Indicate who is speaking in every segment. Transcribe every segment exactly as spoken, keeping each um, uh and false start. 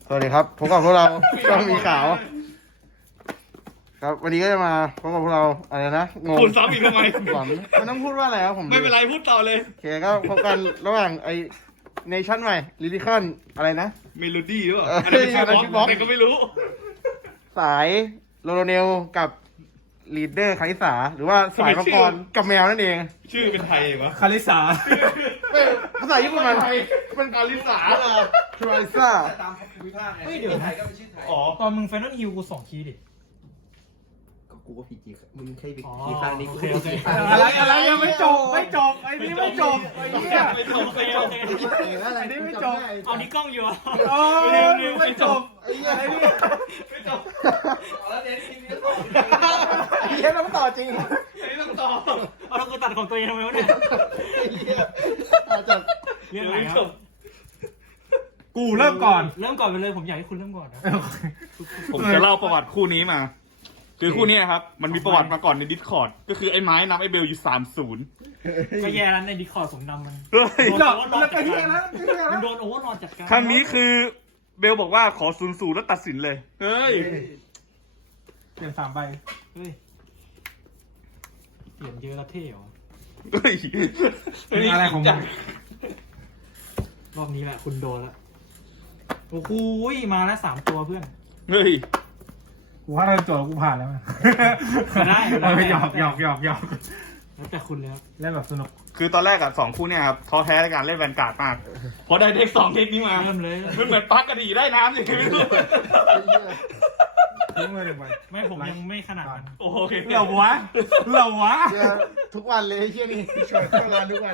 Speaker 1: สวัสดีครับพบกับพวกเราช่องมีขาวครับวันนี้ก็จะมาพบกับพวกเราอะไรนะงง
Speaker 2: พูดซ้ำอีกทำไม
Speaker 1: หวังมันต้องพูดว่าอะไรครับผม
Speaker 2: ไม่เป็นไรพูดต่อเลย
Speaker 1: โอเคก็พบกันระหว่างไอเนชั่นใหม่ลิลิคอนอะไรนะ
Speaker 2: เมโลดี้หรือเปล่า
Speaker 1: เอออั
Speaker 2: อันนั้นเป็นชื่อบล็อก
Speaker 1: อันนั้นชื่อบล็อก
Speaker 2: แต่ก็ไม่รู้
Speaker 1: สายโลโลเนลกับลีดเดอร์คาริสาหรือว่าสายมังกรกับแมวนั่นเอง
Speaker 2: ชื่อเป็นไทยวะ
Speaker 3: คาริสา
Speaker 1: เอ้ยภาษาญี่ปุ่นมันมันคาริสาเหรอคาริสา
Speaker 4: ตามภูมิภาคไง
Speaker 3: เฮ้ยเดี๋ยวนะ
Speaker 4: ไทยก็เป็นชื่อไทย
Speaker 2: อ๋อ
Speaker 3: ตอนมึงไฟนอลฮิลกูสองคีย์ดิ
Speaker 4: ก็กูก็พีจีมึงแค่พี
Speaker 3: อ๋อ
Speaker 4: จีฟังนี้
Speaker 3: โอ
Speaker 4: กู
Speaker 3: เค
Speaker 4: ก็
Speaker 3: โอเค
Speaker 4: พีจีฟัง
Speaker 3: อะไรอะไรยังไม่จบไม่จบไอ้นี่ไม่จบไอ้เนี่ย
Speaker 2: ไม่จบไม่จบ
Speaker 4: อะไร
Speaker 3: อันนี้ไม่จบเอานี่กล้องอยู่อ่ะ
Speaker 1: โอ้
Speaker 3: ไม่จบ
Speaker 1: ไอ้เหี้ยไอ้นี่
Speaker 2: ไม่จบ
Speaker 4: แล้วเน้นทีนี้ต่อ
Speaker 1: ไอ้เหี้ยต้องต่อจริง
Speaker 2: อันนี้ต้องต่อ
Speaker 3: เอาแล้วกูตัดของตัวเองทำไมวะเนี่ย
Speaker 1: ต่อจาก
Speaker 3: เรื่อง
Speaker 2: ยัง
Speaker 3: ไหน
Speaker 2: ไม่
Speaker 3: ค
Speaker 2: จ
Speaker 3: รับบ
Speaker 5: กูเริ่มก่อน
Speaker 3: เริ่มก่อนไปเลยผมอยากให้คุณเริ่มก่อนนะ
Speaker 2: ผมจะเล่าประวัติคู่นี้มา คือคู่นี้ครับมันมีประวัติมาก่อนในดิสคอร์ดก็คือไอ้ไม้นำไอ้เบลอยู่สามศูนย์
Speaker 3: ก็แย่แล้วในดิคอร์ดผมนำมัน
Speaker 2: เฮ้ย
Speaker 3: โดนโอเวอร์ลอดจัดการมันโดนโอเวอร์ลอดจัดการ
Speaker 2: ครั้งนี้คือเบลบอกว่าขอศูนย์ศูนย์แล้วตัดสินเลย เฮ้ย
Speaker 5: เปลี่ยนสามใบ
Speaker 3: เฮ้ยเปลี่ยนเยอะแล้วเท่เหรอ
Speaker 2: เฮ้ย
Speaker 5: เป็นอะไรของมึง
Speaker 3: รอบนี้แหละคุณโดนละโอ้โหมาแล้วสามตัวเพื่อน
Speaker 2: เฮ้ย
Speaker 5: กูว่าเราโจทย์กูผ่านแล้วมั้ย
Speaker 3: ได้ได้
Speaker 5: เออหยอกหยอกหยอกหยอก
Speaker 3: แล้วแต่คุณเลยครับ
Speaker 5: เล่นแบบสนุก
Speaker 2: คือตอนแรกอะสองคู่เนี่ยครับท้อแท้ในการเล่นแวนการ์ดมากเพราะได้เด็กสองเด็กนี้มา
Speaker 3: เริ่มเลย
Speaker 2: มันเหมือนปลั๊กกระดี่ได้น้ำสิไม่รู้
Speaker 5: ทิ้งเลยหนึ่งใบ
Speaker 3: ไม่ผมยังไม่ขนาดนั้น
Speaker 2: โอเค
Speaker 5: เหล่าวะเหล่าวะ
Speaker 1: เหี้ยทุกวันเลยไอ้เหี้ยนี่ชวนเข้างานทุกวัน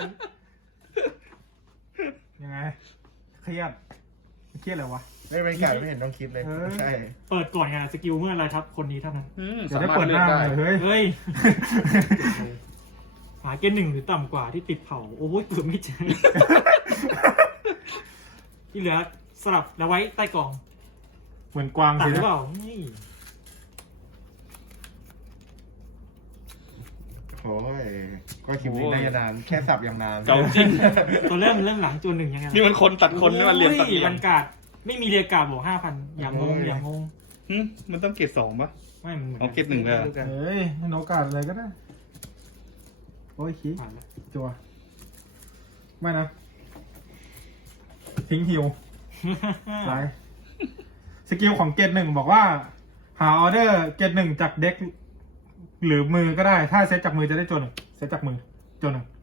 Speaker 5: ยังไงเครียดเครียดอะไรวะ
Speaker 1: ไม่เป็นการไม่เห็นต้องคิดเลย
Speaker 5: เออ
Speaker 1: ใช่
Speaker 3: เปิดก่อนไงสกิลเมื่ออะไรครับ คนนี้เท่านั้น
Speaker 2: อืม
Speaker 5: เดี๋ยวได้เปิดหน้าเลยเฮ้ย
Speaker 3: เฮ้ย หาเกณฑ์หนึ่งหรือต่ำกว่าที่ติดเผา โอ้ยเกือบไม่เจอ ที่เหลือสลับแล้วไว้ใต้กล่อง
Speaker 5: เหมือนกวาง
Speaker 3: ตัด
Speaker 5: สิ
Speaker 3: หรือ
Speaker 5: นะ
Speaker 3: เปล่านี่
Speaker 1: โอ้ยก็คลิปนี้ได้ยานานแค่สับอย่างนาน
Speaker 2: เจ้าจริง
Speaker 3: ตัวเริ่มเริ่มหลังจวนหนึ่งยังไง
Speaker 2: นี่มันคนตัดคนนี่มันเรียนตัดเรีย
Speaker 3: วัน นการ์ดไม่มีเรียกการ์ดบวกห้าพันอย่างงงอย่างงง
Speaker 2: หึมันต้องเกรดสองปะ
Speaker 3: ไม่มันเหมือน
Speaker 2: เอาเกรดหนึ่งเลยอะ
Speaker 5: เฮ้ยให้โอกาสอะไรก็ได้โอ้ยขี้
Speaker 3: ผ่านแล้ว
Speaker 5: จัวไม่นะทิ้งฮิวไลฟ์สกิลของเกตหนึ่งบอกว่า หาออเดอร์เกตหนึ่งจากเด็ก หรือมือก็ได้ ถ้าเซตจากมือจะได้โจนหนึ่งเซตจากมือโจนหนึ่ง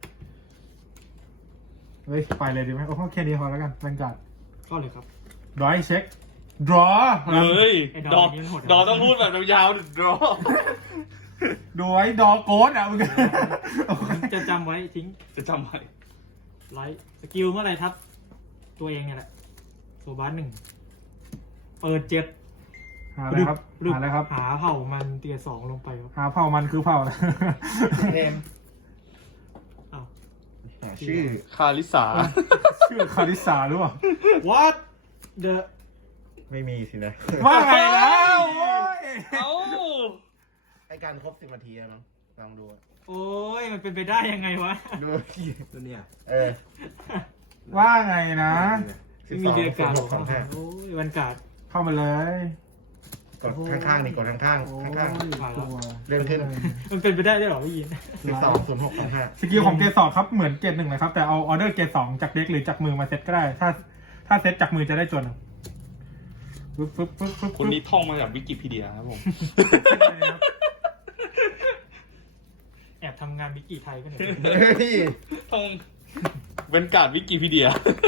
Speaker 5: เฮ้ย ไปเลยดีไหมโอ้โหแค่นี้พอแล้วกันบรรยากาศ
Speaker 3: ก็เลยครับ
Speaker 5: ดรอยเช็คดรอ
Speaker 2: เฮ้ย
Speaker 3: ไอ้
Speaker 2: ด
Speaker 3: ด
Speaker 2: อ
Speaker 3: อก นี่มันโหด
Speaker 2: ดอต้องพูดแบบยาวๆดอ
Speaker 5: ดูไว้ดอโกดอ่ะมึง
Speaker 3: จะจำไว้ทิ้ง
Speaker 2: จะจำไว้
Speaker 3: ไลท์สกิลเมื่อไหรครับ ตัวเองเนี่ยแหละโซบาสหนึ่งเปิดเจ็ด
Speaker 5: หาอะไรครับ
Speaker 3: รึบ
Speaker 5: หาอะไรครับ
Speaker 3: หาเผ่ามันเตียสองลงไปครับ
Speaker 5: หาเผ่ามันคือเผ่าอะไร
Speaker 1: เนม
Speaker 3: อ้าว
Speaker 1: หาชื่อ
Speaker 2: คาริสา
Speaker 5: ชื่อคาริสาหรือเปล่า
Speaker 3: what the
Speaker 1: ไม่มีสินะ
Speaker 5: ว่าไงแล้วโอ้ย
Speaker 2: เอ้า
Speaker 1: ไอการครบสิบนาทีแล้วเนาะลองดูอะ
Speaker 3: โอ้ยมันเป็นไปได้ยังไงวะ
Speaker 1: ดู
Speaker 4: ตัวเนี้ย
Speaker 1: เออ
Speaker 5: ว่าไงนะ
Speaker 1: สิบส
Speaker 3: มี
Speaker 1: อง
Speaker 3: เดียการ์ด
Speaker 1: หกสองห้า
Speaker 3: โอ้ยวันการ์ด
Speaker 5: เข้ามาเลย
Speaker 1: กดข้างๆนี่กดข้างๆข้าง
Speaker 3: ผ่านแล้ว
Speaker 1: ๆเริ่มขึ้น
Speaker 3: มันเป็นไปได้ด้วยเหรอพี่ยิน
Speaker 1: สิบสองศูนย์หกสองห้า
Speaker 5: สกิลของเกรดสองครับเหมือนเกรดหนึ่งเลยครับ แต่เอาออเดอร์เกรดสองจากเด็กหรือจากมือมาเซตก็ได้ ถ้า ถ้าเซตจากมือจะได้จนปึ๊บปึ๊บปึ๊บปึ๊บ
Speaker 2: คนนี้ท่องมาจากวิกิพีเดียครับผม
Speaker 3: แอบทำงานบิกกี้ไทยก็หน่อย
Speaker 1: เฮ้ย
Speaker 2: ท่องเป็นการ์ดวิกิพีเดีย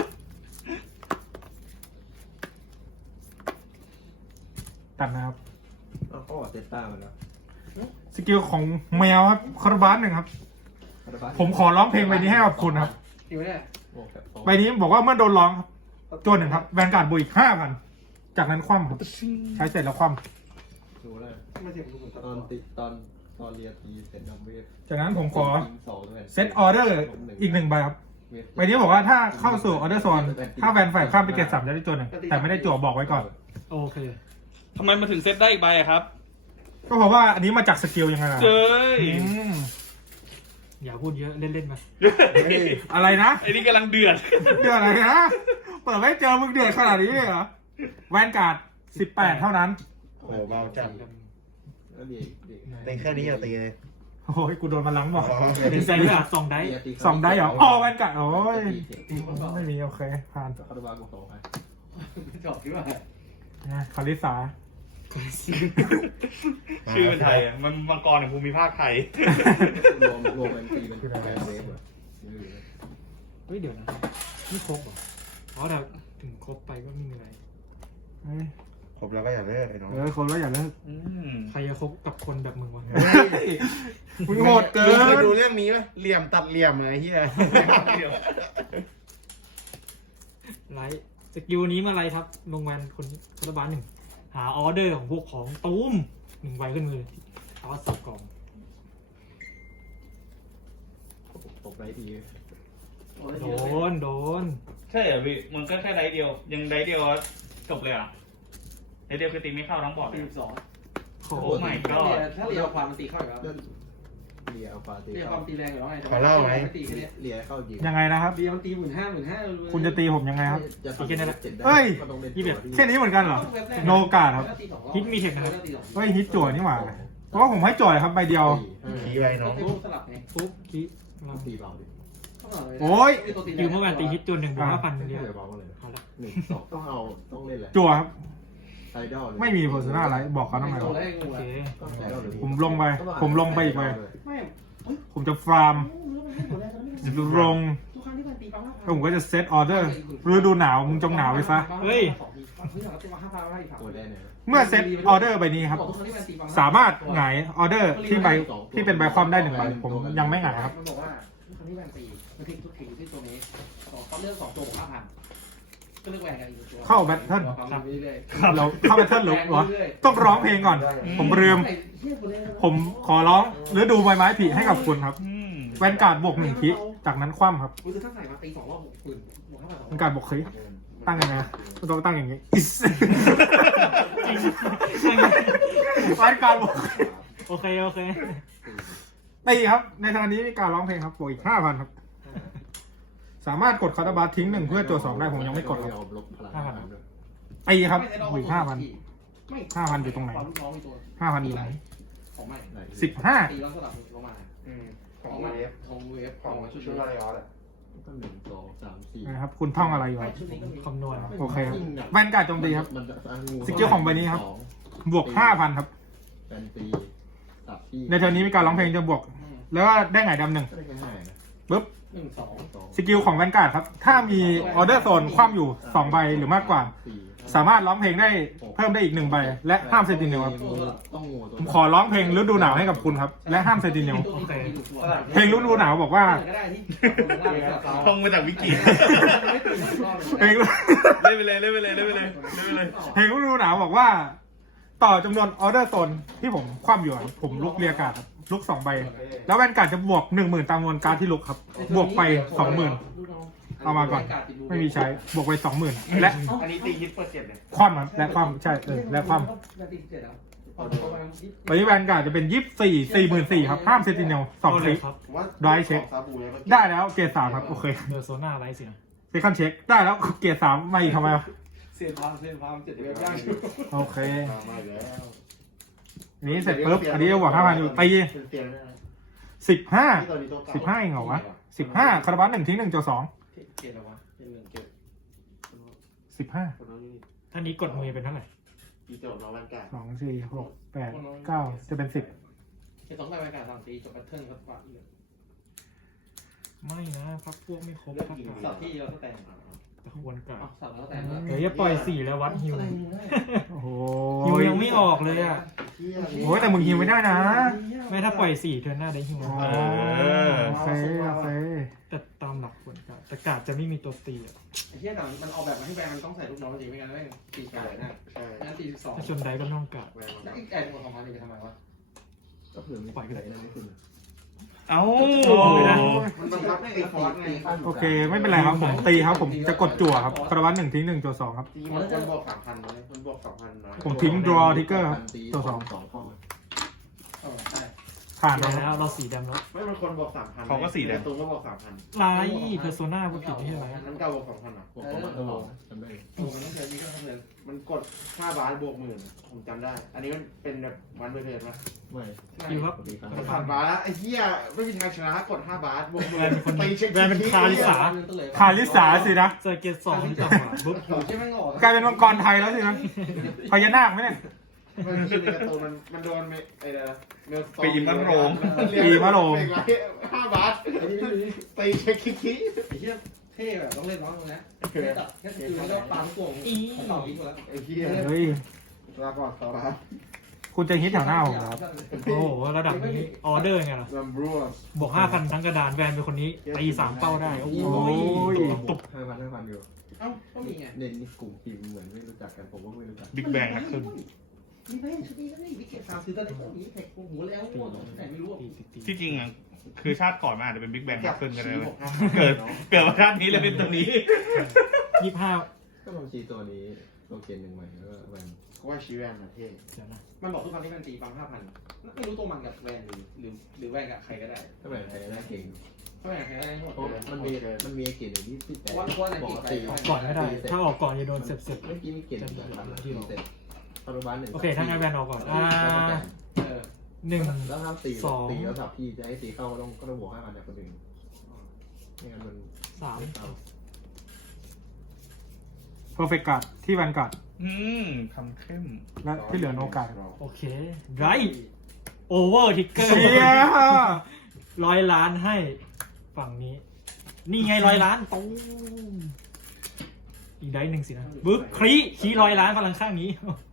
Speaker 5: ตัดนะครับ
Speaker 4: เอาเขาบอกเซต้ามาแล้ว
Speaker 5: สกิลของแมวครับคาร์บานหนึ่งครับ ผมขอร้องเพลงใบนี้ให้กับคุณครับ
Speaker 4: อยู่เนี่ยโอ้แบบ
Speaker 5: ใบนี้บอกว่าเมื่อโดนร้องครับจนหนึ่งครับแวนการ์ดบวกอีกห้าพันจากนั้นคว่ำครับใช้เสร็จแล้วคว่
Speaker 4: ดูแล้วตอนติดตอนตอนเรียนตีเสร็จนำเวท
Speaker 5: ำจากนั้นผมขอ
Speaker 4: สองด้วย
Speaker 5: เซตออเดอร์อีกหนึ่งใบครับใบนี้บอกว่าถ้าเข้าสู่ออเดอร์โซนถ้าแวนฝ่ายข้ามไปเกรดสามจะได้จนหนึ่งแต่ไม่ได้จั่วบอกไว้ก่อน
Speaker 3: โอเค
Speaker 2: ทำไมมาถึงเซตได้อีกใบอะครับ
Speaker 5: ก็เพราะว่าอันนี้มาจากสกิลยังไงล่ะ
Speaker 2: เจ้ย
Speaker 5: อืม
Speaker 3: อย่าพูดเยอะเล่นๆมา
Speaker 1: เฮ้ย
Speaker 5: อะไรนะ
Speaker 2: ไอ้นี่กำลังเดือด
Speaker 5: เดือดอะไรนะเปิดไม่เจอมึงเดือดขนาดนี้เลยเหรอแวนการ์ดสิบแปดเท่านั้น
Speaker 1: โอ้โหเบาจัด
Speaker 4: แล้วเด็กเด็ก
Speaker 1: ตีแค่นี้อย่าตีเลย
Speaker 5: โอ้ยกูโดนมาลังบอก
Speaker 3: เป็นแซงด้วยอ่ะสองได้
Speaker 5: สองได้เหรออ๋อแวนการ์ดโอ้ยไม่มีโอเคผ่าน
Speaker 4: คาร์บากูสองไป
Speaker 6: จบที่ว่า
Speaker 5: นะคาริสา
Speaker 2: ชื่อเป็นไทยอ่ะมันมังกรของภูมิภาคไทย
Speaker 4: รวมรวมเป็นตีเป็นแปดเวฟเหรอ
Speaker 3: เฮ้ยเดี๋ยวนะนี่ครบเหรออ๋อแต่ถึงครบไปก็ไม่มีอะไร
Speaker 5: เฮ้ย
Speaker 1: ครบแล้วก็อย่าเลิกไอ้น้อง
Speaker 5: เออคนแล้วอย่าเลิก
Speaker 2: อืม
Speaker 3: ใครจะคบกับคนแบบมึงวะ
Speaker 5: มึงโหดเกิ
Speaker 1: มึงเคย
Speaker 5: น
Speaker 1: ดูเรื่องนี้ไหมเหลี่ยมตัดเหลี่ยมไอ้เหี้ย
Speaker 3: ไลท์สกิลนี้มาอะไรครับลงแวนคนคาร์บานหนึ่งหาออเดอร์ของพวกของตูมหนึ่งใบขึ้นมือเอาใส่กล่อง
Speaker 4: ตกไรที
Speaker 3: โดนโดน
Speaker 2: ใช่เหรอพี่มันก็แค่ไดเดียว ยังไดเดียวจบเลยเหรอ่ะไดเดียวคือตีไม่เข้าทั้งบอร์ด
Speaker 6: สี่สิบสอง
Speaker 3: โอ้
Speaker 2: โอ้ my
Speaker 6: ถ้า
Speaker 2: god
Speaker 6: เรียถ้าเรียความมันตีเข้าอยู่แล้ว
Speaker 4: เลียเอาปาตี
Speaker 6: เรียค
Speaker 4: เข้าว
Speaker 6: ามตีแรงอยู่แล้วไง
Speaker 1: ขอเล่าไหม
Speaker 6: ตีแค่นี้
Speaker 4: เลียเข้ายิง
Speaker 5: ยังไงนะครับ
Speaker 6: เรียมันตีหมื่นห้าหมื่นห้า
Speaker 5: คุณจะตีผมยังไงครับ
Speaker 4: จะทำเจ็ดได้ก็ต้องเล่นตัวที่
Speaker 5: แค่นี้เหมือนกันเหรอ โนกาดครับ
Speaker 3: ฮิตมีเทคนะครับ
Speaker 5: เฮ้ยฮิตจั่วนี่หว่าเพราะว่าผมให้จั่วเลยครับใบเดียว
Speaker 1: ชี้ไว้น้อง
Speaker 6: ตีปุ๊บสลับไง
Speaker 3: ปุ๊บคิด
Speaker 4: ต้องตีเบาดิ
Speaker 5: โอ้ย
Speaker 3: คิวเมื่อวานตีฮิตจนหนึ่งบวกห้าพัน
Speaker 4: ไม่
Speaker 3: เดียว
Speaker 4: ใช่เบาเลย
Speaker 3: เอาละ
Speaker 4: หนึ่งสองต้องเอาต้องเล่นแหละ
Speaker 5: จั่วครับ
Speaker 4: ไซดอลเลย
Speaker 5: ไม่มีโพสนาอะไรบอกเขาทำไม
Speaker 6: โต
Speaker 5: วะ
Speaker 6: ได้งู
Speaker 3: โอเค
Speaker 6: อ่ะ
Speaker 4: ต้องไซดอลหรือ
Speaker 5: ผมลงไปผมลงไปอีกเลย
Speaker 6: ไม่
Speaker 5: ผมจะฟาร์มลง
Speaker 6: ทุกครั้งที่มันตีปั๊บ
Speaker 5: แล้วผมก็จะเซตออเดอร์ฤดูหนาวมึงจงหนาวไปซะ
Speaker 3: เฮ้ย
Speaker 4: ตัวได้เนี่ย
Speaker 5: เมื่อเซตออเดอร์ใบนี้ครับ สามารถหงายออเดอร์ที่ใบที่เป็นใบความได้หนึ่งใบผมยังไม่หงายครับ
Speaker 6: มันบอกว่าทุกครั้งที่แวนตีมันทิ้งทุกทีอยู่ที่ตัวนี้สองเขาเลือกสองตัวห้าพันก็เลือกแวนกันอีกตัว
Speaker 5: เข้าแบทเทิล
Speaker 6: ครับเรื่อย
Speaker 5: เราเข้าไปเทิร์นหรือวะต้องร้องเพลงก่อน ผมลืม ผมขอร้องฤดูใบไม้ผลิให้กับคุณครับ
Speaker 2: อืม
Speaker 5: แวนการ์ดบวกหนึ่งคิจากนั้นคว่ำครับ
Speaker 6: กูจะถ้าใส่มาตีสองรอบหกปืนบวกห้าพัน
Speaker 5: แวนการ์ดบวกคิตั้งยังไงต้องตั้งอย่างนี้แวนการ์ดบวก
Speaker 3: โอเคโอเค
Speaker 5: ตีครับ ในทางนี้มีการร้องเพลงครับบวกอีกห้าพันครับ สามารถกดคาร์ดบัตทิ้งหนึ่งเพื่อโจทย์สองได้ผมยังไม่กดครับ
Speaker 4: ลบพลังห้าพันด้วย
Speaker 5: ตีครับบวกห้าพัน ห้าพันอยู่ตรงไหน
Speaker 6: ความลูกน้องมีตัว
Speaker 5: ห้าพันอยู่ไหน
Speaker 6: ของใหม่
Speaker 5: สิบห้า
Speaker 6: ตีแล้วสลับลงมา
Speaker 1: อืมข
Speaker 6: ข
Speaker 1: อ
Speaker 6: อง ง
Speaker 1: เว
Speaker 6: ใหม่
Speaker 1: ฟ
Speaker 6: ของเวฟ
Speaker 1: ของ
Speaker 6: ชุด
Speaker 1: ชุด
Speaker 6: นี้
Speaker 1: อะไรอ่ะ
Speaker 4: ก็หนึ่งสองสามสี่
Speaker 5: นะครับ คุณท่องอะไรอยู่ครับ
Speaker 6: ชุดนี้ก็มี
Speaker 3: คำนวณ
Speaker 5: โอเคครับแวนการ์ดโจมตีครับ
Speaker 4: มันจะ
Speaker 5: สกิลของใบนี้ครับ บวกห้าพันครับ
Speaker 4: แฟนตีตัดที่
Speaker 5: ในเทอร์นนี้มีการร้องเพลงจะบวก แล้วก็ได้ไงดำหนึ่ง
Speaker 4: ก็ได้แค่ห้านะ
Speaker 5: ปุ๊บ
Speaker 6: หนึ่งสอง
Speaker 4: สอง
Speaker 5: สกิลของแวนการ์ดครับ ถ้ามีออเดอร์โซนคว่ำอยู่สองใบหรือมากกว่า
Speaker 4: สี่
Speaker 5: สามารถร้องเพลงได้เพิ่มได้อีกหนึ่งใบ และห้ามเซนติเนลครับ
Speaker 4: ต้องงูตัว
Speaker 5: ผมขอร้องเพลงฤดูหนาวให้กับคุณครับ และห้ามเซนติเนล
Speaker 6: โอเค
Speaker 5: เพลงฤดูหนาวบอกว่า
Speaker 6: ก็ได้ที่
Speaker 2: ท่องมาจากวิกิ
Speaker 5: เพลง
Speaker 2: เล่นไปเลยเล่นไปเลยเล่นไปเลยเล่นไปเลย
Speaker 5: เพลงฤดูหนาวบอกว่า ต่อจำนวนออเดอร์โซนที่ผมคว่ำอยู่ครับผมลุกเรียการ์ดครับลุกสองใบ แล้วแวนการ์ดจะบวกหนึ่งหมื่นตามจำนวนการ์ดที่ลุกครับ บวกไปสองหมื่นเอามาก่อน ไม่มีใช้บวกไปสองหมื่นและ
Speaker 1: อันนี้ตีฮิตเปอร์เซ็นต์เนี่ย
Speaker 5: คว่ำครับและคว่ำใช่เออและคว่ำวันนี้แวนการ์ดจะเป็นยี่สิบสี่สี่หมื่นสี่ครับห้ามเซนติเนลสอง
Speaker 3: เอา
Speaker 5: ค
Speaker 3: เล
Speaker 5: ลิ
Speaker 3: ย
Speaker 5: ก
Speaker 3: ครับ
Speaker 1: ว่า
Speaker 5: ได้เช็ค
Speaker 1: ซาบูเนี่ยก็
Speaker 5: ได้แล้วเกรดสามครับโอเค
Speaker 3: เดอร์โซน่าไรสินะ
Speaker 5: เซคันเช็คได้แล้วเกรดสามมาอีกทำไมวะ
Speaker 6: เสียความเสียความเจ็ดเดือนย่าง
Speaker 5: โอเค
Speaker 1: มามาอีกแล้ว
Speaker 5: อันนี้เสร็จปุ๊บอันนี้จะบวกห้าพันอยู่ตี
Speaker 1: เป็นเตียงได้ไหม
Speaker 5: สิบห้า
Speaker 1: ที่ตอนนี้ตัวเก่า
Speaker 5: สิบห้าเองเหรอวะสิบห้าคาราบาลหนึ่งทิ้งหนึ่งจสอง
Speaker 6: เจ็ดแล้ววะเจ็ดหนึ่งเจ็ด
Speaker 5: สิบห้า
Speaker 1: คนนั้นนี่
Speaker 3: ท่านนี้กดมือเป็นเท่าไหร่
Speaker 1: อีโจทย์น้องวันกา
Speaker 5: สองสี่หกแปดเก้าจะเป็นสิบ
Speaker 6: เจ็ดสองใบบรรยากาศสามตีจบแพทเทิร์นก็กว่าอีก
Speaker 3: ไม่นะพักพวกไม่ครบพัก
Speaker 6: สับที่เราก็แต่ง
Speaker 3: แต่ควรกลับ
Speaker 6: สับแล้วแต่ง
Speaker 3: เดี๋ยวจะปล่อยสี่แล้ววัดฮิว
Speaker 5: โอ้โห
Speaker 3: ฮิวยังไม่ออกเลยอ่ะ
Speaker 5: โอ้ยแต่มึงฮิวไม่ได้นะ
Speaker 3: ไม่ถ้าปล่อยสี่เทิร์นหน้าได้ฮิว
Speaker 5: อ๋อโอเคโอเค
Speaker 3: แต่ตามหลักควรกลับแต่กาดจะไม่มีตัวตีอ่ะ
Speaker 6: ไอ้เหี้ยหนังมันออกแบบมาให้แบรนด์มันต้องใส่ลูกน้องจริงไม่งั้นแม่งตีกาเลยนะ
Speaker 1: ใช่
Speaker 6: งั้นตีสิบสอง
Speaker 3: ถ้าชนได้ก็ต้องกาด
Speaker 1: แวร์มา
Speaker 6: แล้วอีกแอนของมันนี่ไปทำไมวะ
Speaker 4: ก็เผื่อมีปล่อยอะไรนั่นไม่ขึ้น
Speaker 2: เอ้า
Speaker 1: มันบังคับให้ตีฟอสไง
Speaker 5: โอเค ไม่เป็นไรครับผมตีครับผมจะกดจั่วครับคาราบาลหนึ่งทิ้งหนึ่งจสองครับ
Speaker 1: ตีมันคนบวกสามพันเลยมันบวกสองพันน้อย
Speaker 5: ผมทิ้ง draw trigger ครับ
Speaker 4: ตี
Speaker 5: ตัวสอง
Speaker 4: สองข้อ
Speaker 6: เออใช่
Speaker 5: ผ่าน
Speaker 3: แล้
Speaker 5: แล้ว
Speaker 3: วเราสีดำแล้ว
Speaker 1: ไม่มันคนบวกสามพันตูก็บวกสามพัน
Speaker 3: ไลท์เพอร์โซนาพูดผิดไม่ใช่ไร
Speaker 1: นั้นเก้าบวกสองพันอ่ะ
Speaker 4: พวกเขามาตลอดจำได้
Speaker 6: โอ้มันต้องเจอนี่ก็ต้องเจอ
Speaker 1: มันกดห้าบาทบวกหมื่นผมจำได้ อันนี้มันเป็นแบบวันเบอร์เพจไหม
Speaker 4: ไม่
Speaker 3: สกิลครับ
Speaker 4: ปกติครับ
Speaker 1: มันผ่านบาทแล้วไอ้เหี้ยไม่มีทางชนะกดห้าบาทบวกหมื่
Speaker 3: แวน
Speaker 1: น
Speaker 3: เป็นคน
Speaker 1: ตีเช็ค
Speaker 3: แวนเป็นคาริสา
Speaker 5: คาริสาสินะ
Speaker 3: เซอร์เกตสองจังหวะปุ๊บ
Speaker 6: ใช่ไหมงอก
Speaker 5: ลายเป็นมังกรไทยแล้วสินะพญานาคไหมเนี่ย
Speaker 1: มันชื่อในการ์ตูนมันมันโดนเมไอ้เด้อเมลสตอ
Speaker 2: ปีมะโรง
Speaker 5: ปีมะโรง
Speaker 1: ห้าบาทตีเช็คคิคิ
Speaker 6: ไอ้เหี้ยเท่แบบต้องเล่นน้องนะแค่ตัดแค่สกิลแล้วก็ปังป่วงต่ออีกแล้ว
Speaker 1: ไอ้เหี้ย
Speaker 5: เฮ้ย
Speaker 1: ลาก่อนต่อครับ
Speaker 5: คุณจะฮิตแถวหน้าผมเหรอครับ
Speaker 3: โอ้โหระดับนี้ออเดอร์ไงล่ะ
Speaker 1: ลัมบรูส
Speaker 3: บวกห้าพันทั้งกระดานแวนเป็นคนนี้ตีสามเป้าได้ โอ้
Speaker 5: โอ้
Speaker 3: ย
Speaker 5: ย
Speaker 2: ตุบ
Speaker 4: ห้าพันห้าพันอยู่
Speaker 6: เอ้าก็มีไง
Speaker 4: เน้นนี่กลุ่มทีมเหมือนไม่รู้จักกันผมก็ไม่รู้จัก
Speaker 2: บิ๊กแบงนักขึ้น
Speaker 6: มีไม่ชุดนี้ก็ได้วิกเก็ตสามซื้อตอนนี้ก็มีแท็กหูแล้วง่วงไหนไม่รู้
Speaker 3: ตีตีตี
Speaker 2: ที่จริงอ่ะคือชาติก่อนมันอาจจะเป็นบิ๊กแบงนักขึ้นกันเลย
Speaker 1: บวกห้า
Speaker 2: เกิดเกิดมาชาตินี้เลยเป็นตัวนี้
Speaker 3: ยี่สิบห้า
Speaker 4: ก็ลองชีตัวนี้โลเกนหนึ่งใหม่แล้วก็มัน
Speaker 1: เขาว่าชีแวนประเทศ
Speaker 3: เดี๋ยวนะ
Speaker 6: มันบอกทุกครั้งที่มันตีฟังห้าพันไม่รู้ตัวมันกับแวนหรือหรือหรือแวนกับใครก็ได้
Speaker 4: ถ้าแบบใครได้เก่ง
Speaker 6: เพราะแวนใครได้ทั้งหมด
Speaker 4: เพราะมันมีมันมีเกณฑ์หนึ่งที่ที่แต่
Speaker 6: ว่าว่าอะไร
Speaker 4: บอก
Speaker 6: ตี
Speaker 4: ว่า
Speaker 6: ไป
Speaker 4: ตี
Speaker 3: ก่อนไม่ได้ ถ้าออกก่อนจะโดนเสร็จเสร็จ
Speaker 4: เมื่อกี้มีเกณฑ์แบบนั้นที่เสร็จปัจจุบันหนึ่ง
Speaker 3: โอเคถ้างั้นแวนออกก่อน อ่า
Speaker 6: เออ
Speaker 3: หนึ่ง
Speaker 4: แล้วห้ามตี
Speaker 3: สอง
Speaker 4: ตีแล้วสับพี่จะให้ตีเข้าก็ต้องก็ต้องบวกห้าพันจากคนอื่นไม่งั้นมัน
Speaker 3: สาม
Speaker 4: ไม่เอา
Speaker 5: เพอร์เฟกต์การ์ดที่แวนการ์ด
Speaker 2: อืมทำเข้ม
Speaker 5: และที่เหลือโนกาด
Speaker 3: โอเคไรโอเวอร์ทิกเกอร์
Speaker 5: เชีย
Speaker 3: ร้อยล้านให้ฝั่งนี้ นี่ไงร้อยล้านตูมอีกได้หนึ่งสินะบึ๊บครีคีร้อยล้านพลังข้างนี้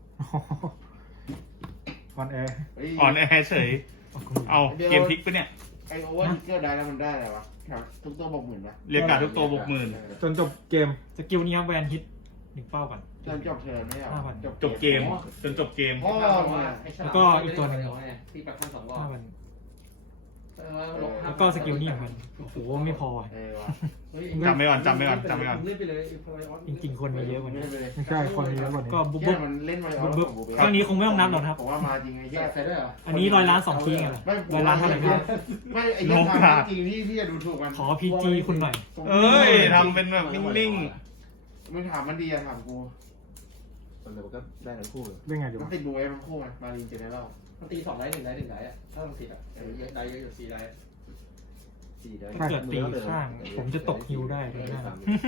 Speaker 5: วันแอร์
Speaker 2: อ่อนแอเฉย เอาเกมพลิกปะเนี่ย
Speaker 1: ไอโอเวอร์ทิกเกอร์ได้แล้วมันได้อะไรวะครับทุกตัวบอกหมื่นปะ
Speaker 2: เรียกการดทุกตัวบวกหมื่น
Speaker 5: จนจบเกม
Speaker 3: สกิลนี้ครับแวนฮิตหนึ่งเป้าก่อน
Speaker 1: จนจบเทิร์นไม่เอา
Speaker 3: ห้าพัน
Speaker 2: จบเกมจนจบเกม
Speaker 1: พ่อ
Speaker 3: แล้วก็อีกตัวหนึ่ง
Speaker 6: ที่ประทันสองรอบ
Speaker 3: ห้าพัน
Speaker 6: เออลบห้า
Speaker 3: แล้วก็สกิลนี้เหมือนกันโอ้โหไม่พออ่ะ
Speaker 1: เออวะ
Speaker 6: เฮ้ย
Speaker 2: จำไว้ก่อนจำไว้ก่อนจำไว้ก่อน
Speaker 6: เลื่อนไปเลย
Speaker 3: จริงๆคนมีเยอะกว่านี้
Speaker 5: ไม่ใช่คนนี้แล้วกว่านี้
Speaker 3: ก็บุ๊บ
Speaker 1: เหี้
Speaker 3: บุ๊
Speaker 1: ย
Speaker 3: บ
Speaker 1: มันเล่นไว้
Speaker 3: บุ๊บบุ๊บ
Speaker 1: ของกูไป
Speaker 3: เครื่องนี้คงไม่ต้องนับหรอกครับ
Speaker 1: ผมว่ามาจริงไอ้
Speaker 6: แย
Speaker 1: เหี้ย
Speaker 6: กใส่ด้วยเหรอ
Speaker 3: อันนี้ร้อยล้านสองทีไงล่ะ
Speaker 1: ไม่
Speaker 3: ร้อยล้านเท่าไหร่ไม่รู้
Speaker 1: ไม่ไอ้เหี้ยทำจริงที่พี่จะดูถูกมัน
Speaker 3: ขอพีจีคุณหน่อย
Speaker 2: เอ้ยทำเป็นแบบนิ่ง
Speaker 1: มึงถามมันดีอะถามกู
Speaker 4: มันเลยก็ได้ทั้งคู่เลย
Speaker 5: เรื่องไงดี
Speaker 1: มัน
Speaker 5: วะ
Speaker 1: ติดดูไอ้มันคู่ไงมารินเจเนอเรล
Speaker 6: มันตีสองได้หนึ่งได้หนึ่งได้อะถ้าต้องติดอะเออได้เยอะอยู่สี่ได้
Speaker 4: สี่ได้
Speaker 3: ถ้าเกิดตีข้าง ผมจะตกฮิวได้เลยนะ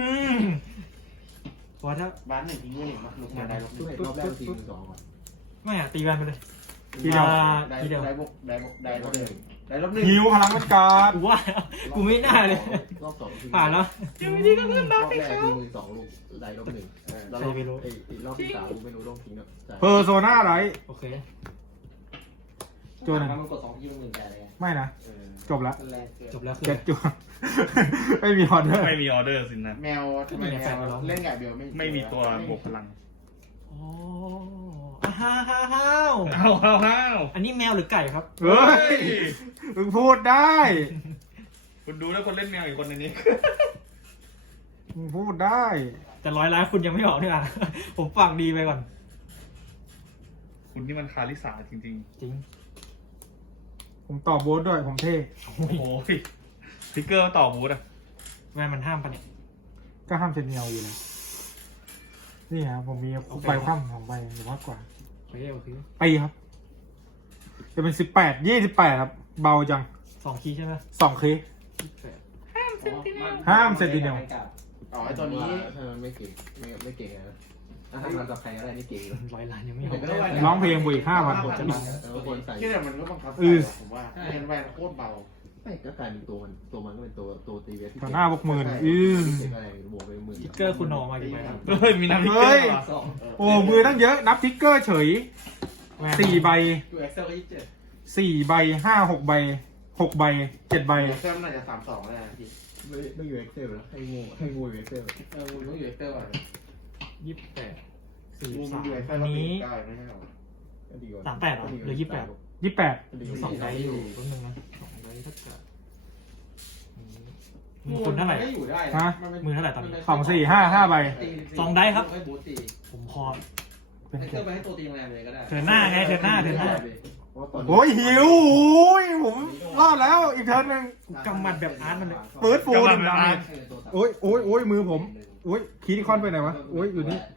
Speaker 3: เพราะถ้า
Speaker 1: บ้านหนึ่งทิ้งเงินหนึ่งมาลุกมาได้ลุก
Speaker 4: ช่วยรอบแรกทีมสองก่อน
Speaker 3: ไม่อะตีแวนไปเลย
Speaker 5: ทีเดียว
Speaker 3: อ่า
Speaker 1: ได้
Speaker 3: ทีเดียว
Speaker 1: ได้บกได้บกได้ลบหนึ่งได้ลบหนึ่ง
Speaker 5: ฮิวพลังมันการ์ด
Speaker 3: กูว่ากูไม่น่าเลย
Speaker 4: รอบสองที
Speaker 3: ผ่านแล้ว
Speaker 4: รอบแรกทีมือสองลูกได้รอบหนึ่งแล้วรอบ
Speaker 3: ใครไม่รู้
Speaker 4: ไอ้รอบที่สามไม่รู้ต้องทิ้งแล้ว
Speaker 5: เพอร์โซนาไร
Speaker 3: โอเค
Speaker 5: จน
Speaker 6: มันกดสองทีมันหมื่นแปดเลย
Speaker 5: ไม่นะ จบแล้ว
Speaker 6: มันแรงเกิน
Speaker 3: จบแล้วคือ
Speaker 5: เก็ตจุไม่มีออเดอร์
Speaker 2: ๆ ไม่มีออเดอร์สินะ
Speaker 1: แมวทำไมแมวเล่นไก่เบลไม่
Speaker 2: ไม่มีตัวบวกพลัง
Speaker 3: อ๋ออ่าฮ่าฮ่าฮ่า
Speaker 2: เอาเอาเอา
Speaker 3: อันนี้แมวหรือไก่ครับ
Speaker 5: เฮ้ยมึงพูดได้
Speaker 2: คุณดูแล้วคนเล่นแมวอีกคนในนี้
Speaker 5: มึงพูดได้
Speaker 3: แต่ร้อยล้านคุณยังไม่ออกนี่อ่ะ ผมฝากดีไปก่อน
Speaker 2: คุณนี่มันคาริสาจริง
Speaker 3: จริง
Speaker 5: ผมตอบโบสด้วย ผมเท่
Speaker 2: ๆ โอ้โหพิกเกอร์ต่อบูธอะ
Speaker 3: แวนมันห้ามปะเนี่ย
Speaker 5: ก็ห้ามเซนเนียลอยู่แล้วนี่ฮะผมมีใบคว่ำของใบหรือมากกว่า
Speaker 3: โอเคโอเค
Speaker 5: ปีครับ จะเป็นสิบแปดยี่สิบแปดครับ เบาจัง
Speaker 3: สองคีย์ใช่ไหม
Speaker 5: สองเค
Speaker 3: ยี่สิบแปด
Speaker 5: ห้ามเซนติเนล
Speaker 1: อ๋อไอตัวนี้
Speaker 4: ถ้ามันไม่เก่งไม่ไม่เก่งนะถ้ามันกับใครอะไรนี่เก่งเลย
Speaker 3: ร้อยล้านยังไม่ออก
Speaker 5: ร้องเพลงบวกอีกห้าพัน
Speaker 4: แต่ว่าคนใส่
Speaker 1: ที่เนี่ยมันก็บังคับผมว่าเล่นแวนโคตรเบา
Speaker 4: ไม่ก็กลายเป็นตัวมันตัวมันก็เป็นตัวตัวตีเวท
Speaker 5: ต่อหน้าบวกหมื่นอือ
Speaker 4: อะไรบวกไปหมื่น
Speaker 3: ทิกเกอร์คุณออกมากี่ใบครับ
Speaker 2: เฮ้ย มีน้ำพิกเกอร์เหรอ
Speaker 6: สอง
Speaker 5: โอ้มือตั้งเยอะ นับทิกเกอร์เฉย
Speaker 3: แวน
Speaker 5: สี่ใบ
Speaker 6: ดูเอ็กเซลก็ยี่สิบเจ็ด
Speaker 5: สี่ใบห้าหกใบหกใบเจ็ดใบ
Speaker 1: เซมน่าจะสามสองเลยนะพี่
Speaker 4: ไม่ไม่อยู่เอ็กเซลแล้วให้งูให้งูอยู่เอ็กเซล
Speaker 6: เออมึงต้องอยู่เอ็กเซลก่อน
Speaker 3: ยี่สิบแปดสี่
Speaker 1: งู
Speaker 3: สาม
Speaker 1: มันอยู่ไอ้ไฟ
Speaker 3: อัน
Speaker 1: เราตี
Speaker 3: นี้
Speaker 1: ได้ไม่ใช่หรอ
Speaker 4: ก็ดีกว่า
Speaker 3: สามแปดเหรอหรือยี่สิบแปด
Speaker 5: ยี่สิบแปด
Speaker 3: สองไดอยู่แป๊บนึงนะสองไดถ้าเกิดมือคุณเท่าไหร่
Speaker 6: ไม่อยู่ได้
Speaker 5: ฮะ
Speaker 3: มือเท่าไหร่ตอนนี้
Speaker 5: สองสี่ห้าห้าใบ
Speaker 3: สองได้ครับ
Speaker 6: ให้บูทตี
Speaker 3: ผมพอ
Speaker 5: เป็น
Speaker 6: เอ็กเซ
Speaker 5: เจ็
Speaker 6: ล
Speaker 5: ด
Speaker 6: ไปให้ตัวตีโรงแรมเลยก็ได้
Speaker 3: เทิร์นหน้าไงเทิร์นหน้าเทิร์นหน้า
Speaker 5: โอ้ยหิวโอ้ยผมรอดแล้วอีกเทิร์นหนึ่ง
Speaker 3: กำมัดแบบอาร์ตมันเลย
Speaker 5: เปิดฟู
Speaker 2: กำ
Speaker 5: ห
Speaker 2: ลั
Speaker 5: นึ่
Speaker 2: ง
Speaker 5: งดา
Speaker 2: อา
Speaker 5: เม
Speaker 2: ร์ต
Speaker 5: จโอ้ยโอ้ยโอ้ยมือผมโอ้ยคีย์คอนไปไหนวะโอ้ยอยู่นี่
Speaker 3: อ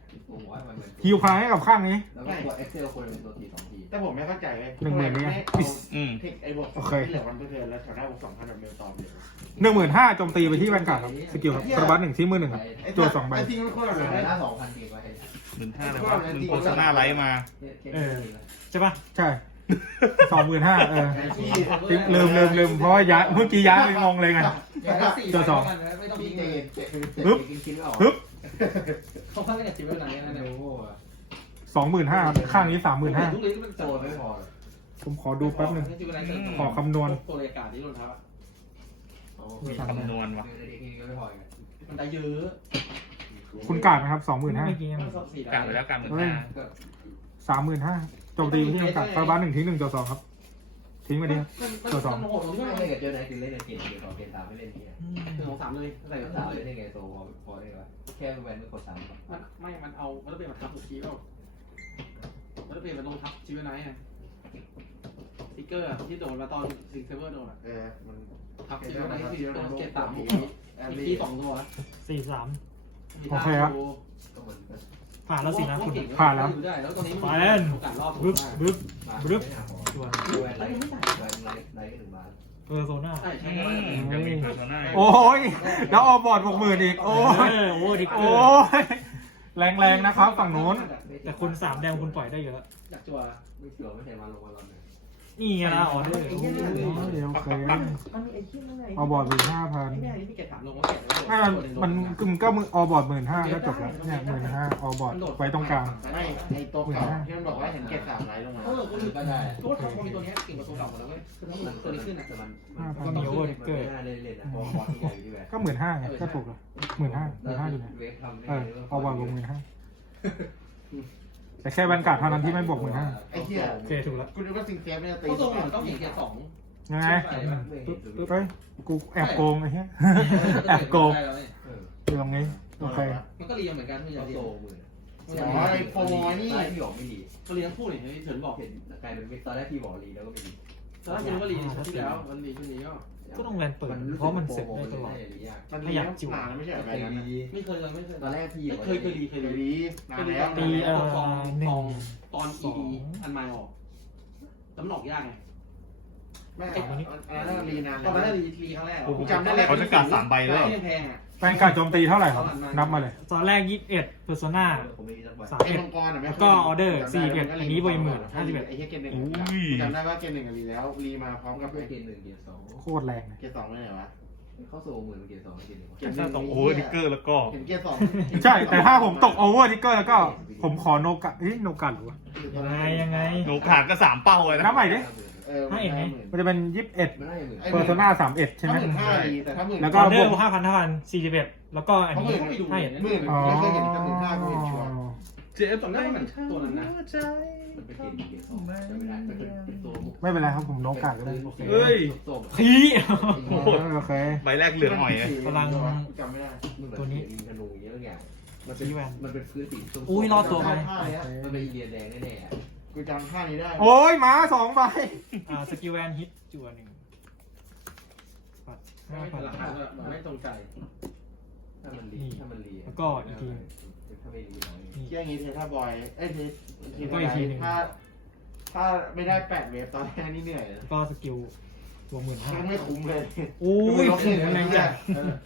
Speaker 4: ผมว่ามันเหมือน
Speaker 5: ฮิวพายให้กับข้างนี้
Speaker 4: แล้วก็กด Excel คนเป็นตัวทีสองที
Speaker 1: แต่ผมไม่เข้าใจเลย
Speaker 5: หนึ่งหมื่นเนี่ย
Speaker 1: ไม่เอา
Speaker 2: อืม
Speaker 1: เทคไอ้บวก
Speaker 5: โอเค
Speaker 1: ที่เหลือวันเพื่อนแล้วแถวหน้าบวกสองพันแบบเมลตอมเดียว
Speaker 5: หนึ่งหมื่นห้าโจมตีไปที่แวนการ์ดครับสกิลครับคาร์บัสหนึ่งที่มือหนึ่งครับตัวสองใบ
Speaker 1: ไอ้ที่มันโคตร
Speaker 4: ส่
Speaker 1: เล
Speaker 4: วน
Speaker 1: ย
Speaker 4: หน้า
Speaker 1: นะ
Speaker 4: สองพันตีไว้
Speaker 2: หมื่นห้าเลยว่าหนึ่งโฆษณาไลฟ์มา
Speaker 3: เออ ใช่ปะ
Speaker 5: ใช่สองหมื่นห้าเออ
Speaker 1: ไอ้ที่
Speaker 5: ลืมลืมลืมเพราะว่าย้ายเมื่อกี้ย้ายไปงงเลยไง ตัวสอง
Speaker 6: ไม่ต้อง
Speaker 4: พี่
Speaker 6: มี
Speaker 4: เจ
Speaker 6: เจ
Speaker 4: น
Speaker 5: ฮึบ
Speaker 4: กินคิดไม่ออก
Speaker 5: ฮึบ
Speaker 6: เขาเข้าไม่กับชีวิตไหนนั่นเอง
Speaker 4: โอ้โห
Speaker 5: สองหมื่นห้าข้างนี้สามหมื่นห้า
Speaker 6: ทุกลิ้นมัน
Speaker 4: โจนไม่พอ
Speaker 5: ผมขอดูแป๊บหนึ่งขอคำนวณ
Speaker 6: ตัวเลขการที่โดนทับ
Speaker 2: มีคำนวณว่ะ
Speaker 4: ไม่พอ
Speaker 6: มันได้เยอะ
Speaker 5: คุณกาดไหมครับสองหมื่นห้า
Speaker 3: เมื่อกี้ยัง
Speaker 2: กะไปแล้วกะหมื่นห้า
Speaker 5: สามหมื่นห้าโจมตีไปที่แวนการ์ดคาร์บัสหนึ่งทิ้งหนึ่งตัวสองครับทิ้งไปดิครับ ตัวสอง
Speaker 6: โหดตรงที่
Speaker 4: ไม่
Speaker 6: ว่า
Speaker 4: เล่นกับเจ้าไหนคือเล่นในเกมเดียวกับเกมสามไม่เล่นที่
Speaker 6: คือของสามเลยอะไร
Speaker 4: เก
Speaker 6: ก็
Speaker 4: ม
Speaker 6: สา
Speaker 4: สาม
Speaker 6: มเล
Speaker 4: เล่
Speaker 6: ย
Speaker 4: นได้ไงโซพอพอได้ไหมแค่แวนไม่กดสาม
Speaker 6: มันไม่ มันเอามันต้องเป็นมาทับทุกทีแล้วมันต้องเป็นมาตรงทับชีวิตไหนไงสติ๊กเกอร์ที่โดนมาตอนซิงเซเวอร์โดนอ่ะ
Speaker 1: เออมัน
Speaker 6: ทับชีวิตไหนที่โดนเกตต่ำ
Speaker 1: อี
Speaker 6: อีกทีสองตัว
Speaker 3: สี่สาม
Speaker 5: โอเคครับ
Speaker 4: ก็เหมือน
Speaker 3: ผ่านแล้วสินะคุณ
Speaker 5: ผ่านแล้ว
Speaker 6: แล้วตอนนี้
Speaker 3: ไปเล่น
Speaker 6: โอกาสรอบ
Speaker 3: บึ๊บบึ๊บ บึ๊บ
Speaker 4: ชวนแวนไลท์แวนไลท์ไลท์หนึ่งบาท
Speaker 3: เออโซน่า
Speaker 6: ใช่ใช่
Speaker 2: อืมยังมีโฆษณา
Speaker 5: โอ้ยแล้วออกบอร์ดหกหมื่นอีก โอ้ย
Speaker 3: เออโอ้ดิ
Speaker 5: โอ้ยแรงแรงๆนะครับฝั่งนู้น
Speaker 3: แต่คุณสามแดงคุณปล่อยได้เยอะ
Speaker 6: อยากจั่ว
Speaker 4: ไม่เชื่อไม่เคยมาลงมาลอนเลย
Speaker 3: นี่ไงนะออเดอร์
Speaker 5: โอเค
Speaker 6: มันมีไอ้ที่นั่นไง
Speaker 5: เอาบอร์ดหมื่นห้าพัน
Speaker 6: ไอ้เนี่ยที่เกตถามลงว่าเกต
Speaker 5: ไม่มันมันมันก็มือเอาบอร์ดหมื่นห้าก็จบแล้วเนี่ยหมื่นห้าเอาบอร์ดไว้ตรงกลาง
Speaker 1: ไม่ไอ้ตัวเก่าที่มันบอกว่าเห็นเกตสามไลท์ลงมา
Speaker 6: เออกู
Speaker 4: ก็ได้
Speaker 6: กูว่าเขามีตัวนี้เก่งกว่าตัวเก่าหมดแล้วเว้ยคือทั้งหมดตัวนี้ขึ้นอ่ะ
Speaker 4: แต่มัน
Speaker 5: ห้าพัน
Speaker 4: มันไม่น่าเล่นเล่นนะเพราะบอสที่ใหญ่อยู่ที่แวน
Speaker 5: ก็หมื่นห้าไงก็ถูกเลยหมื่นห้าหมื่นห้าอยู่ไหน
Speaker 4: เวฟทำ
Speaker 5: เออเอาบอร์ดลงหมื่นห้าแต่แค่แวนการ์ดเท่านั้นที่ไม่บวกหมื่นห้า
Speaker 1: ไอ้เหี้ย
Speaker 3: โอเคถูกแล้ว
Speaker 1: กูนึกว่าซิงเซฟไม่จะตี
Speaker 6: เพราะตัวมันต้องเก่งเกตสอง
Speaker 5: ไงปึ๊บปึ๊บเฮ้ยกูแอบโกงไอ้เหี้ยแอบโกงอยู่ตรงนี้โอเค
Speaker 6: มันก็เรียนเหมือนกันไม่ใช่
Speaker 4: เขา
Speaker 6: เรีย
Speaker 4: โต
Speaker 6: น
Speaker 4: มือ
Speaker 1: อ๋อไอ้โปรนี่
Speaker 4: ไลท์พี่บอกไม่ดี
Speaker 6: ก็เรียนทั้งคู่นี่ที่เฉินบอก
Speaker 4: เห็นกลายเป็นตอนแรกพี่บอกรีแล้วก็ไม่ดี
Speaker 6: ตอนแรกคิดว่าเรียนที่แล้วมันดีช่วงนี้ก็
Speaker 3: ก็ต้องแวนเปิด เพราะมันเสร็จได้ตลอด
Speaker 1: มันเลี้ยงนานไม่ใช่อะไรนะ
Speaker 6: ไม่เคยเลยไม่เคย
Speaker 4: ตอนแรกพี่
Speaker 6: เคยเคยดีเคย
Speaker 1: เดี๋ยว
Speaker 6: ดี
Speaker 1: นี้นานแล้ว
Speaker 3: ตีเอ่อ
Speaker 6: ฟอง
Speaker 3: หนึ่ง
Speaker 6: ฟองตอนอีดีอันไมล์ออกแล้วมันออกยากไง
Speaker 1: ไม่อันนั้นรีนาน
Speaker 6: ตอนนั้นรีรีครั้งแรก
Speaker 1: ผมจำได้เลย
Speaker 2: เขาจะกัดสามใบเลย
Speaker 6: ที่แพงอ่ะ
Speaker 5: แวนการ์ดโจมตีเท่าไหร่ครับ นับมาเลย
Speaker 3: ตอนแรกยี่สิบเอ็ดเพอร์โซน่า
Speaker 4: ผมไม่มีสักใบ
Speaker 3: สาม
Speaker 1: ไอ้
Speaker 3: เอ็ด
Speaker 1: มังกรอ่ะ
Speaker 3: แล้วก็ออเดอร์สี่เอ็ดอันนี้บริหมื่นห้าสิบเอ็ด
Speaker 1: ไอ้เหี้ยเกณฑ์หนึ่ง
Speaker 2: อุ้ย
Speaker 1: จำได้ว่าเกณฑ์หนึ่งรีแล้วรีมาพร้อมกับ
Speaker 4: เกณฑ์หนึ่งเกณฑ์สอง
Speaker 5: โคตรแรงเลย
Speaker 1: เกณฑ์สองไม่ไหนวะ
Speaker 4: เข้าโซ่หมื่นเกณฑ์สองเกณฑ์หนึ่ง
Speaker 1: เกณฑ์ห
Speaker 2: ถ้า
Speaker 1: นึ่ง
Speaker 2: ต้องโอเวอร์ดิกเกอร์แล้วก็
Speaker 1: เห็นเกณฑ์สอง
Speaker 5: ใช่ แต่ถ้าผมตกโอเวอร์ทิกเกอร์แล้วก็ผมขอโนกะเฮ้ยโนกะหรือวะ
Speaker 3: ยังไงยังไง
Speaker 2: หนูขาดก็สามเป้าเลยนะ
Speaker 5: นับใหม่ดิ
Speaker 1: เออ
Speaker 5: มันจะเป็นยี่สิบเอ็ด
Speaker 4: ไม่ได้หมื่น
Speaker 5: เพอร์โซน่าสามเอ็ดใช่ไหม
Speaker 1: ถ้าหมื่นห้าดีแต่ถ้าหมื่น
Speaker 5: แล้ว
Speaker 3: อ
Speaker 5: ก็
Speaker 3: อเดอร์ห้าพันห้าพันสี่สิบเอ็ดแล้วก็อัน
Speaker 1: เขาห
Speaker 3: นี้
Speaker 1: มื่น
Speaker 3: ให้เห็น
Speaker 1: หมื่น
Speaker 5: อ๋อ
Speaker 1: ไม่เคยเห็นกับหมื่นห้ากูเห็นชัวร์
Speaker 2: เจ็บ
Speaker 6: จำได้ว่ามันตัวนั้นนะ
Speaker 4: มันเป็นเกณฑ์เกณฑ์สองใช่ไม่ได้มันเป็นตัว
Speaker 5: ไม่เป็นไรครับผมโนกะก็ได้
Speaker 2: เฮ้ย
Speaker 4: โซ่
Speaker 3: ขี้
Speaker 5: โอเค
Speaker 2: ใบแรกเหลืองหน่อยเลย
Speaker 3: พลัง
Speaker 1: จำไม่ได้
Speaker 4: ตัวนี้มีธนูเยอะอย่างมันเป็นมันเป็นพื้นสีส้ม
Speaker 3: อุ้ยรอดตัวไป
Speaker 1: ท่าเนี้ย
Speaker 4: มันเป็นอินเดียแดงแน่ๆ
Speaker 1: กูจำท่านี้ได้
Speaker 5: โอ้ยหมาสองใบ
Speaker 3: อ่าสกิลแวนฮิตจั่วหนึ่งปัดห้า
Speaker 6: ไม่
Speaker 3: พัน
Speaker 6: ราคาแบบไม่ตรงใจ
Speaker 4: ถ้ามันรีถ้ามันรี
Speaker 3: แล้วก็อีกที
Speaker 4: ถ้าไม่รีน้อย
Speaker 3: นี่
Speaker 1: เที่ยงนี้เทท่าบอยเอ้ยเทที
Speaker 3: ก็อีกทีหนึ่ง
Speaker 1: ถ้าถ้าไม่ได้แปดเวฟตอนแรกนี่เหนื่อยเลย
Speaker 3: ก็สกิลรวมหมื่นห้า
Speaker 1: ไม่คุ้มเลย
Speaker 3: อุ้ย
Speaker 1: ลบหนึ่ง
Speaker 3: แรงจัด
Speaker 1: เออ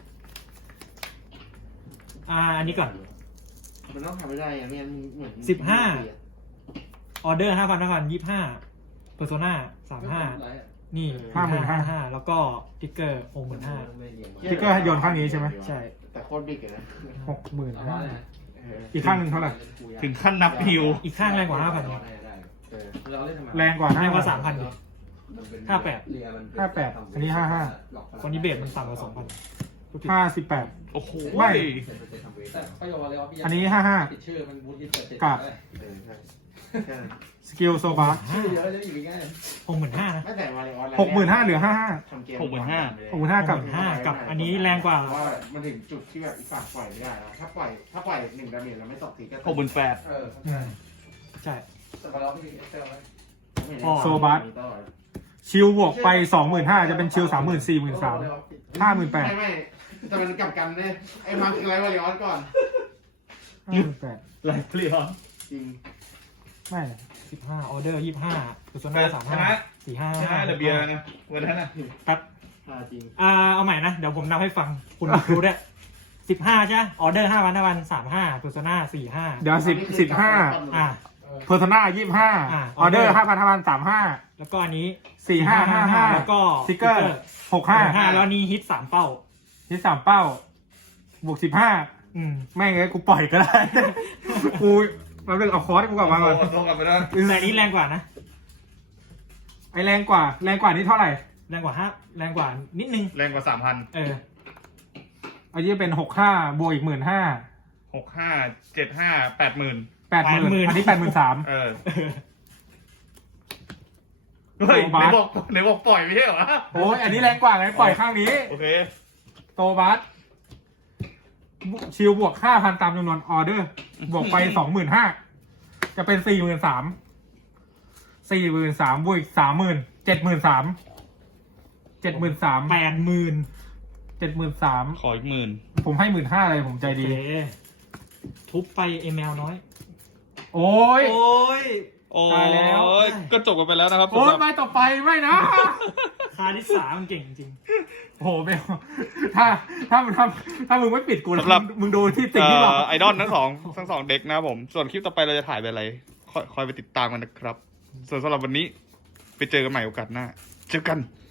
Speaker 3: อ่าอันนี้ก่อน
Speaker 1: มันต้องทำไม่ได้อะไม่งั้นเหมือน
Speaker 3: สิบห้า ออเดอร์ห้าพันห้าพันยี่ห้าเพอร์โซน่าสามห้านี่ห้าห้าแล้วก็ติ๊กเกอร์หกหมื่นห้า
Speaker 5: ทิกเกอร์โยนข้างนี้ใช่ไหม
Speaker 3: ใช่
Speaker 1: แต่โคตรบิ๊กเลยนะ
Speaker 5: หกหมื่น
Speaker 6: เอา
Speaker 5: ห้า
Speaker 6: ว่าเลย
Speaker 1: เออ
Speaker 5: อีกข้างหนึ่งเท่าไหร่
Speaker 2: ถึงขั้นนับฮิว
Speaker 3: อีกข้างแรงกว่าห้าพัน
Speaker 1: เออ
Speaker 6: เราเล่นทำไม
Speaker 5: แรงกว่า
Speaker 3: แร
Speaker 5: ห้าง
Speaker 3: กว่าสามพันดิ
Speaker 5: ห้าแปดอันนี้ห้าห้า
Speaker 3: วันนี้เบสมันต่ำกว่าสองพัน
Speaker 5: ห้าสิบแปด
Speaker 2: โอ้โห
Speaker 5: ไม่
Speaker 6: แต่ประโยชน์อะไรวะพี่
Speaker 5: อันนี้ห้าห้า
Speaker 6: ติดชื่อมันบูทยิปเปิดเจ็ด
Speaker 1: เออใช่ใช่
Speaker 5: สกิลโซบา
Speaker 6: ชื่อเยอะจะอยู่ง่าย
Speaker 3: หกหมื่นห้านะ
Speaker 1: ไม่แต่วาเลออน
Speaker 5: หกหมื่นห้าเหลือห้าห้า
Speaker 1: ทำเกม
Speaker 2: หกหมื่นห้า
Speaker 5: หกหมื่นห้ากับ
Speaker 3: ห้ากับอันนี้แรงกว่า
Speaker 1: ว่ามันถึงจุดที่แบบอีกฝั่งปล่อยไม่ได้แล้วถ้าปล่อยถ้าปล่อยหนึ่งดาเมจแล้วไม่ตกทีก็
Speaker 2: หกหมื่นแปด
Speaker 6: เออ
Speaker 5: อืม
Speaker 3: ใช่
Speaker 6: แต่เราพี่เอ็กเซลไหม
Speaker 5: โซบัส ชิลบวกไปสองหมื่นห้าจะเป็นชิลสามหมื่นสี่หมื่นสามห้าหมื่นแปด
Speaker 1: ไม่ไม่แต่มันกลับกันเนี่ยไอ้มาคือไรวาเลออนก่อน
Speaker 5: ห้าหมื่นแปด
Speaker 2: ไลฟ์เปลี่ยน
Speaker 6: จริง
Speaker 5: ไม่
Speaker 3: สิบห้าออเดอร์ยี่สิบห้าตัวโซน่าสาม
Speaker 2: ช
Speaker 3: ห้า
Speaker 2: นะ
Speaker 3: สี่ห้า
Speaker 2: ชนะเดอะเบียร์นะวันนั้นนะ
Speaker 3: ครับ
Speaker 6: หาจริง
Speaker 3: อ่าเอาใหม่นะ เดี๋ยวผมนับให้ฟังคุณรู้ด้วยสิบห้าใช่ไหมออเดอร์ห้าวันห้าวันสามห้าตัวโซน่าสี่ห้า
Speaker 5: เดี๋ยวสิบสิบห้า
Speaker 3: อ่า
Speaker 5: เพอร์โซนายี่สิบห้า
Speaker 3: อ่า
Speaker 5: ออเดอร์ห้าพันห้าพันสามห้า
Speaker 3: แล้วก็อันนี้
Speaker 5: สี่ห้าห้าห้า
Speaker 3: แล้วก็
Speaker 5: สติ๊กเกอร์หกห้า
Speaker 3: ห้าแล้วนี่ฮิตสามเป้า
Speaker 5: ที่สามเป้า บวกสิบห้า
Speaker 3: อืม
Speaker 5: แม่งเลยกูปล่อยก็ได้ กูแป๊บนึงเอาคอร์สกูกลับมาก่อน
Speaker 2: โทรกลับไปแล้ว
Speaker 3: แต่อันนี้แรงกว่านะ
Speaker 5: ไอแรงกว่า แรงกว่านี่เท่าไหร่
Speaker 3: แรงกว่าห้าแรงกว่านิดนึง
Speaker 2: แรงกว่าสามพัน
Speaker 3: เออ
Speaker 5: อันนี้เป็นหกห้าบวกอีกหมื่นห้า
Speaker 2: หกห้าเจ็ดห้าแปดหมื่น
Speaker 5: แปดหมื่นอันนี้แปดหมื่นสาม
Speaker 2: เออเฮ้ยไหนบอกไหนบอกปล่อยไม่ใช่เหรอ
Speaker 5: โอ้ยอันนี้แรงกว่าไงปล่อยข้างนี้
Speaker 2: โอเค
Speaker 5: โตบัสชิลบวกห้าพันตามจำนวนออเดอร์ บวกไปสองหมื่นห้าจะเป็นสี่หมื่นสามสี่หมื่นสามบวกอีกสามหมื่นเจ็ดหมื่นสามเจ็ดหมื่นสาม
Speaker 3: แปดหมื่น
Speaker 5: เจ็ดหมื่นสาม
Speaker 2: ขออีกหมื่น
Speaker 5: ผมให้หมื่นห้าเลยผมใจ
Speaker 3: โอ
Speaker 5: ดี
Speaker 3: เคทุบไปเอแมลน้อย
Speaker 5: โอ้ย
Speaker 3: โอ้ย
Speaker 2: โอ้
Speaker 5: ตายแล้ว
Speaker 2: ยก็จบกันไปแล้วนะครับ
Speaker 5: โอ้ย
Speaker 2: สำหรับ
Speaker 5: ไม่ต่อไปไม่นะ
Speaker 3: คาริสามันเก่งจริง
Speaker 5: โอ้โหเบลถ้าถ้ามึงทำถ้ามึงไม่ปิดกูแล้วมึงดูที่ติ่ง
Speaker 2: เอ่
Speaker 5: ที่บอก
Speaker 2: อไอดอลทั้งสองทั้งสองเด็กนะครับผม ส่วนคลิปต่อไปเราจะถ่ายเป็นอะไรคอยคอยไปติดตามกันนะครับ ส่วนสำหรับวันนี้ไปเจอกันใหม่โอกาสหน้า เจอกัน